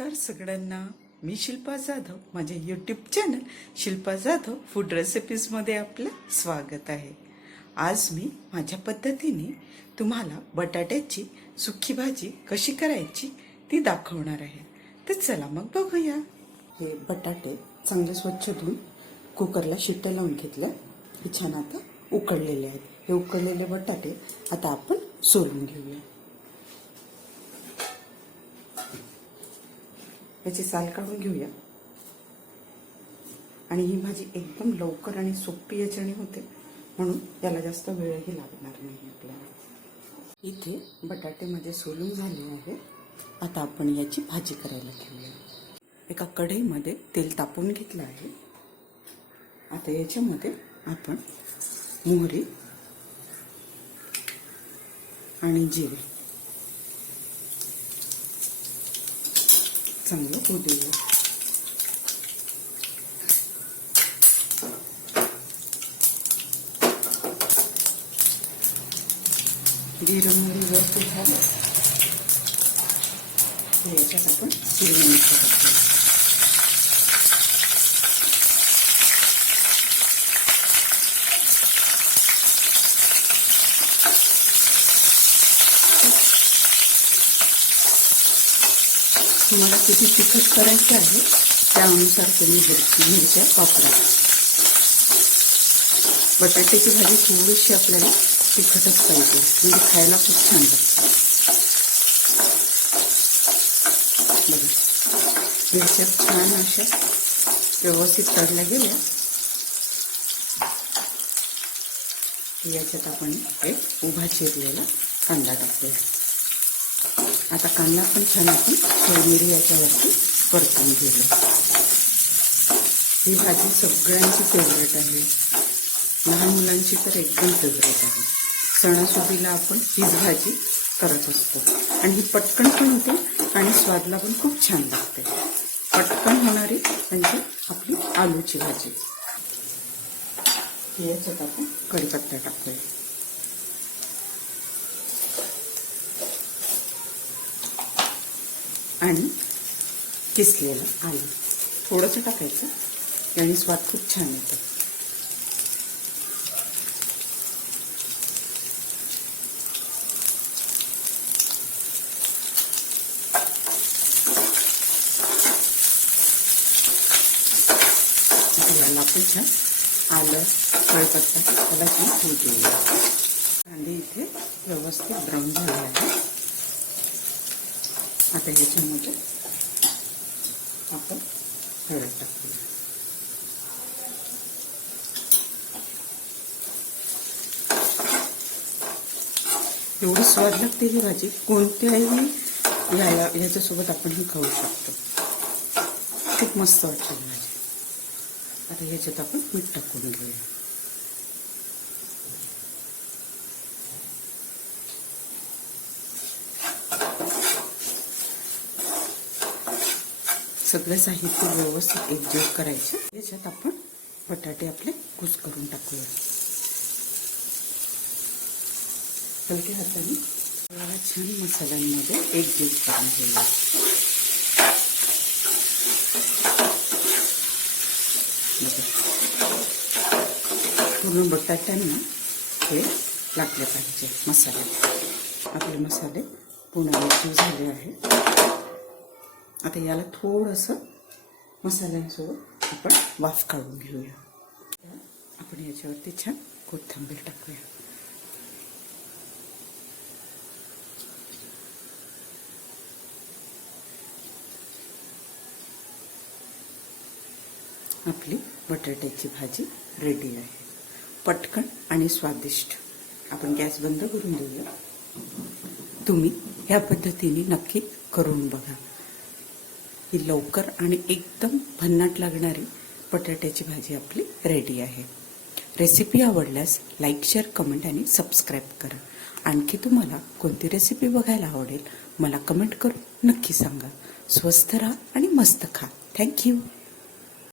नमस्कार सगळ्यांना. मी शिल्पा जाधव. माझ्या YouTube channel Shilpa Jadhav food रेसिपीजमध्ये आपलं स्वागत आहे. आज मी माझ्या पद्धतीने तुम्हाला बटाट्याची सुखी भाजी कशी करायची ती दाखवणार आहे. तर चला मग बघूया. हे बटाटे चांगले स्वच्छ धुवून कुकरला शिट्ट्या लावून घेतल्या. हे छान आता उकडलेले आहेत. हे उकडलेले बटाटे आता आपण सोलून घेऊया. याची साल काढून घेऊया. आणि ही भाजी एकदम लवकर आणि सोपी याच्याने होते. म्हणून याला जास्त वेळही लागणार नाही आपल्याला. इथे बटाटे माझे सोलून झाले आहे. आता आपण याची भाजी करायला घेऊया. एका कढईमध्ये तेल तापून घेतलं आहे. आता याच्यामध्ये आपण मोहरी आणि जिरे चांगलं होऊ देऊया जिरं मोहरी व्यवस्थित झालं याच्यात आपण हिरवी मिरची टाकतो. तुम्हाला किती तिखट करायचं आहे त्यानुसार तुम्ही मिरच्या वापरा. बटाट्याची भाजी थोडीशी आपल्याला तिखटच पाहिजे म्हणजे खायला खूप छान लागते. बघा. मिरच्या छान अशा व्यवस्थित तळल्या गेल्या. याच्यात आपण एक उभा चिरलेला कांदा टाकतोय. आता कांदा पण छान आपण मिरी याच्यावरती परतून घेऊया. ही भाजी सगळ्यांची फेवरेट आहे. लहान मुलांची तर एकदम फेवरेट आहे. सणासुदीला आपण हीच भाजी करत असतो. आणि ही पटकन पण होते आणि स्वादला पण खूप छान लागते. पटकन होणारी म्हणजे आपली आलूची भाजी. याच्यात आपण कढीपत्ता टाकूया. आणि किसलेलं आलं थोडंसं टाकायचं. आणि स्वाद खूप छान येतो. आपण छान आलं कळपत्ता त्याला छान होऊ देऊया कांदे इथे व्यवस्थित ब्राऊन झाले आहे आता याच्यामध्ये आपण हळद टाकूया. एवढी स्वाद लागते ही भाजी कोणत्याही याला याच्यासोबत आपण ही खाऊ शकतो. खूप मस्त वाटते भाजी. आता ह्याच्यात आपण मीठ टाकून घेऊया. सगळं साहित्य व्यवस्थित एकजीव करायचं. याच्यात आपण बटाटे आपले कुस करून टाकूया. हलक्या हाताने छान मसाल्यांमध्ये एकजीव करून घेऊया. पूर्ण बटाट्यांना हे लागले पाहिजे मसाले. आपले मसाले पुन्हा एकजीव झाले आहेत. आता याला थोडंसं मसाल्यांसोबत आपण वाफ काढून घेऊया. आपण याच्यावरती छान कोथिंबीर टाकूया. आपली बटाट्याची भाजी रेडी आहे. पटकन आणि स्वादिष्ट. आपण गॅस बंद करून देऊया. तुम्ही ह्या पद्धतीने नक्की करून बघा. ही लवकर आणि एकदम भन्नाट लागणारी बटाट्याची भाजी आपली रेडी आहे. रेसिपी आवडल्यास लाईक शेअर कमेंट आणि सबस्क्राईब करा. आणखी तुम्हाला कोणती रेसिपी बघायला आवडेल मला कमेंट करून नक्की सांगा. स्वस्थ राहा आणि मस्त खा. थँक्यू